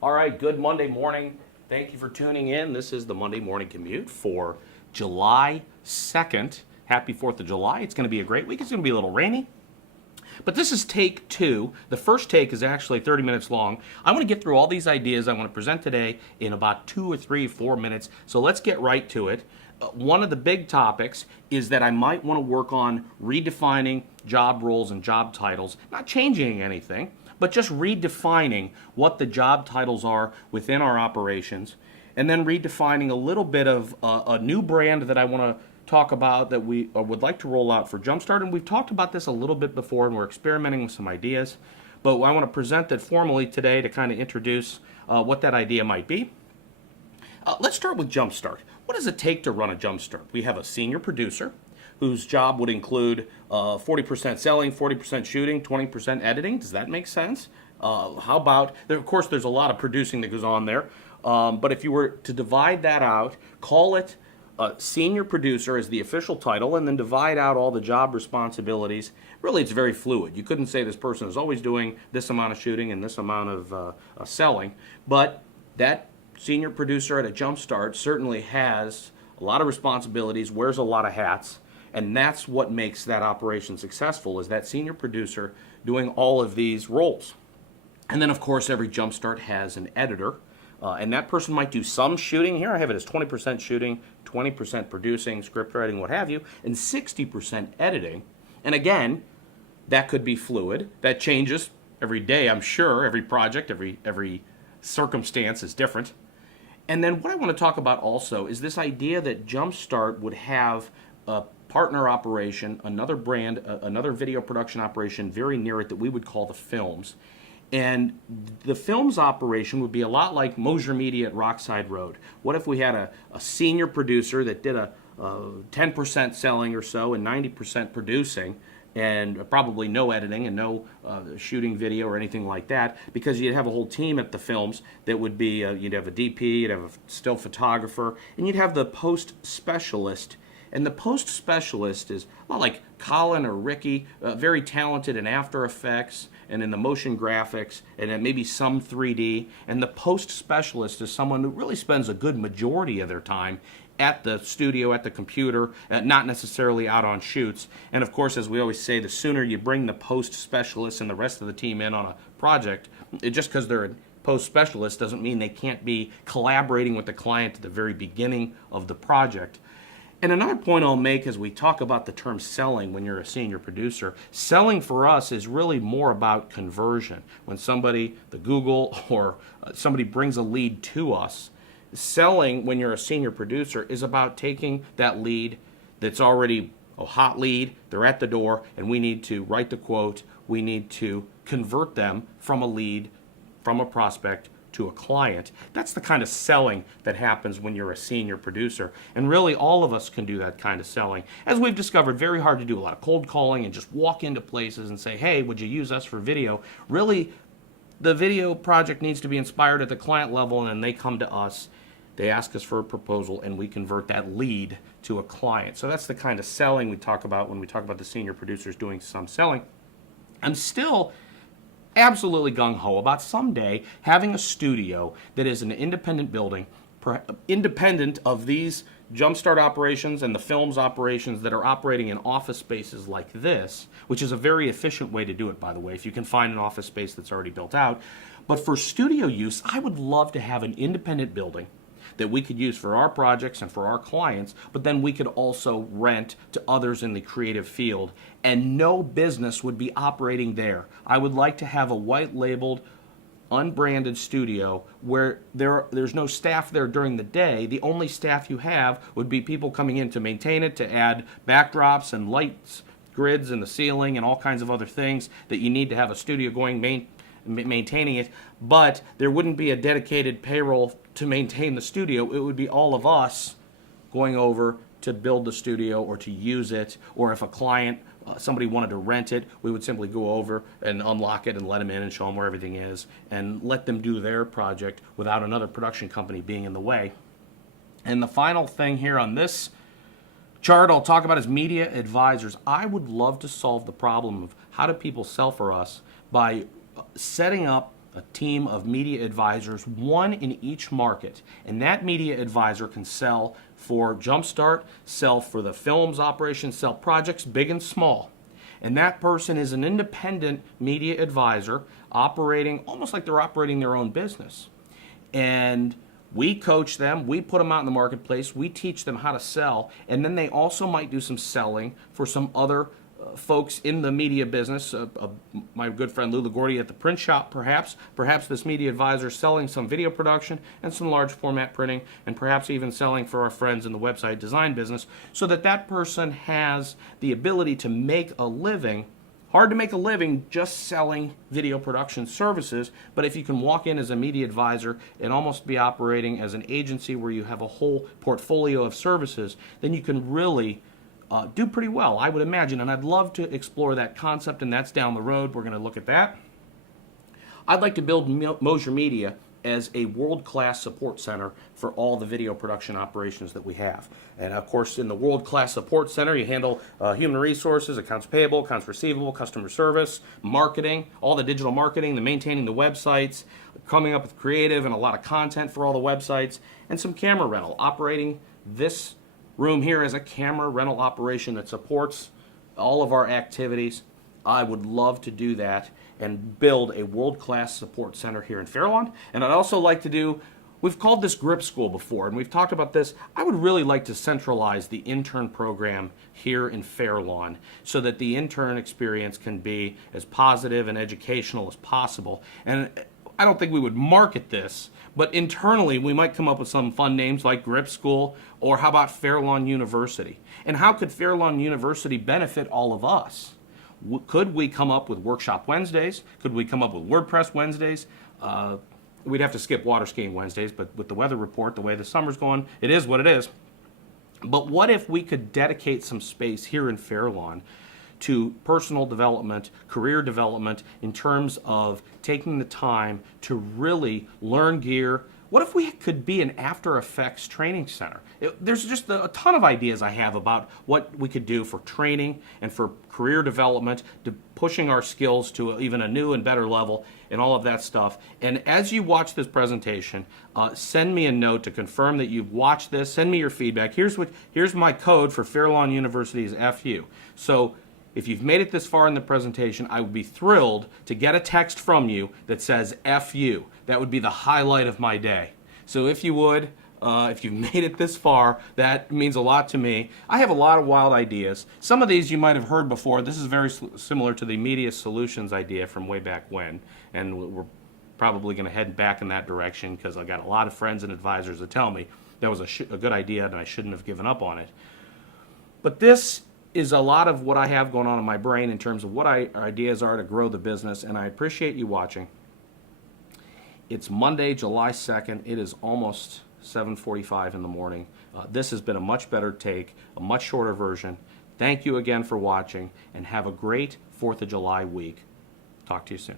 All right, good Monday morning. Thank you for tuning in. This is the Monday Morning Commute for July 2nd. Happy 4th of July. It's going to be a great week. It's going to be a little rainy. But this is take two. The first take is actually 30 minutes long. I want to get through all these ideas I want to present today in about 2 or 3, 4 minutes. So let's get right to it. One of the big topics is that I might want to work on redefining job roles and job titles, not changing anything, but just redefining what the job titles are within our operations, and then redefining a little bit of a new brand that I want to talk about that we would like to roll out for Jumpstart. And we've talked about this a little bit before, and we're experimenting with some ideas, but I want to present it formally today to kind of introduce what that idea might be. Let's start with Jumpstart. What does it take to run a Jumpstart? We have a senior producer whose job would include 40% selling, 40% shooting, 20% editing. Does that make sense? How about, of course, there's a lot of producing that goes on there, but if you were to divide that out, call it senior producer as the official title, and then divide out all the job responsibilities. Really, it's very fluid. You couldn't say this person is always doing this amount of shooting and this amount of selling, but that senior producer at a Jumpstart certainly has a lot of responsibilities, wears a lot of hats, and that's what makes that operation successful, is that senior producer doing all of these roles. And then, of course, every Jumpstart has an editor, and that person might do some shooting. Here I have it as 20% shooting, 20% producing, script writing, what have you, and 60% editing. And again, that could be fluid. That changes every day, I'm sure. Every project, every circumstance is different. And then what I want to talk about also is this idea that Jumpstart would have a partner operation, another brand, another video production operation very near it that we would call the films. And the films operation would be a lot like Mosier Media at Rockside Road. What if we had a senior producer that did a 10% selling or so and 90% producing, and probably no editing and no shooting video or anything like that, because you'd have a whole team at the films that would be, you'd have a DP, you'd have a still photographer, and you'd have the post specialist. And the post specialist is a lot like Colin or Ricky, very talented in After Effects and in the motion graphics and then maybe some 3D. And the post specialist is someone who really spends a good majority of their time at the studio, at the computer, not necessarily out on shoots. And of course, as we always say, the sooner you bring the post specialist and the rest of the team in on a project, just because they're a post specialist doesn't mean they can't be collaborating with the client at the very beginning of the project. And another point I'll make as we talk about the term selling when you're a senior producer, selling for us is really more about conversion. When somebody, the Google or somebody brings a lead to us, selling when you're a senior producer is about taking that lead that's already a hot lead, they're at the door, and we need to write the quote, we need to convert them from a lead, from a prospect, to a client. That's the kind of selling that happens when you're a senior producer. And really, all of us can do that kind of selling. As we've discovered, very hard to do a lot of cold calling and just walk into places and say, hey, would you use us for video? Really, the video project needs to be inspired at the client level, and then they come to us, they ask us for a proposal, and we convert that lead to a client. So that's the kind of selling we talk about when we talk about the senior producers doing some selling. I'm still absolutely gung-ho about someday having a studio that is an independent building, independent of these Jumpstart operations and the films operations that are operating in office spaces like this, which is a very efficient way to do it, by the way, if you can find an office space that's already built out. But for studio use, I would love to have an independent building that we could use for our projects and for our clients, but then we could also rent to others in the creative field, and no business would be operating there. I would like to have a white labeled, unbranded studio where there's no staff there during the day. The only staff you have would be people coming in to maintain it, to add backdrops and lights, grids in the ceiling, and all kinds of other things that you need to have a studio going maintaining it, but there wouldn't be a dedicated payroll to maintain the studio. It would be all of us going over to build the studio or to use it, or if a client, somebody wanted to rent it, we would simply go over and unlock it and let them in and show them where everything is and let them do their project without another production company being in the way. And the final thing here on this chart I'll talk about is media advisors. I would love to solve the problem of how do people sell for us by setting up a team of media advisors, one in each market. And that media advisor can sell for Jumpstart, sell for the films operation, sell projects big and small. And that person is an independent media advisor operating almost like they're operating their own business. And we coach them, we put them out in the marketplace, we teach them how to sell, and then they also might do some selling for some other folks in the media business. My good friend Lou LaGuardia at the print shop, perhaps this media advisor selling some video production and some large format printing, and perhaps even selling for our friends in the website design business, so that that person has the ability to make a living. Hard to make a living just selling video production services, but if you can walk in as a media advisor and almost be operating as an agency where you have a whole portfolio of services, then you can really do pretty well, I would imagine. And I'd love to explore that concept, and that's down the road. We're going to look at that. I'd like to build Mosier Media as a world-class support center for all the video production operations that we have. And of course, in the world-class support center, you handle human resources, accounts payable, accounts receivable, customer service, marketing, all the digital marketing, the maintaining the websites, coming up with creative and a lot of content for all the websites, and some camera rental, operating this room here as a camera rental operation that supports all of our activities. I would love to do that and build a world-class support center here in Fairlawn. And I'd also like to do, we've called this Grip School before, and we've talked about this. I would really like to centralize the intern program here in Fairlawn so that the intern experience can be as positive and educational as possible. And I don't think we would market this, but internally we might come up with some fun names like Grip School, or how about Fairlawn University? And how could Fairlawn University benefit all of us? Could we come up with Workshop Wednesdays? Could we come up with WordPress Wednesdays? We'd have to skip water skiing Wednesdays, but with the weather report, the way the summer's going, it is what it is. But what if we could dedicate some space here in Fairlawn to personal development, career development, in terms of taking the time to really learn gear? What if we could be an After Effects training center? There's just a ton of ideas I have about what we could do for training and for career development, to pushing our skills to even a new and better level, and all of that stuff. And as you watch this presentation, send me a note to confirm that you've watched this. Send me your feedback. Here's my code for Fairlawn University's FU. So if you've made it this far in the presentation, I would be thrilled to get a text from you that says FU. That would be the highlight of my day. So if you would, if you've made it this far, that means a lot to me. I have a lot of wild ideas. Some of these you might have heard before. This is very similar to the Media Solutions idea from way back when, and we're probably going to head back in that direction because I got a lot of friends and advisors that tell me that was a good idea and I shouldn't have given up on it. But this is a lot of what I have going on in my brain in terms of what our ideas are to grow the business, and I appreciate you watching. It's Monday, July 2nd. It is almost 7:45 in the morning. This has been a much better take, a much shorter version. Thank you again for watching, and have a great 4th of July week. Talk to you soon.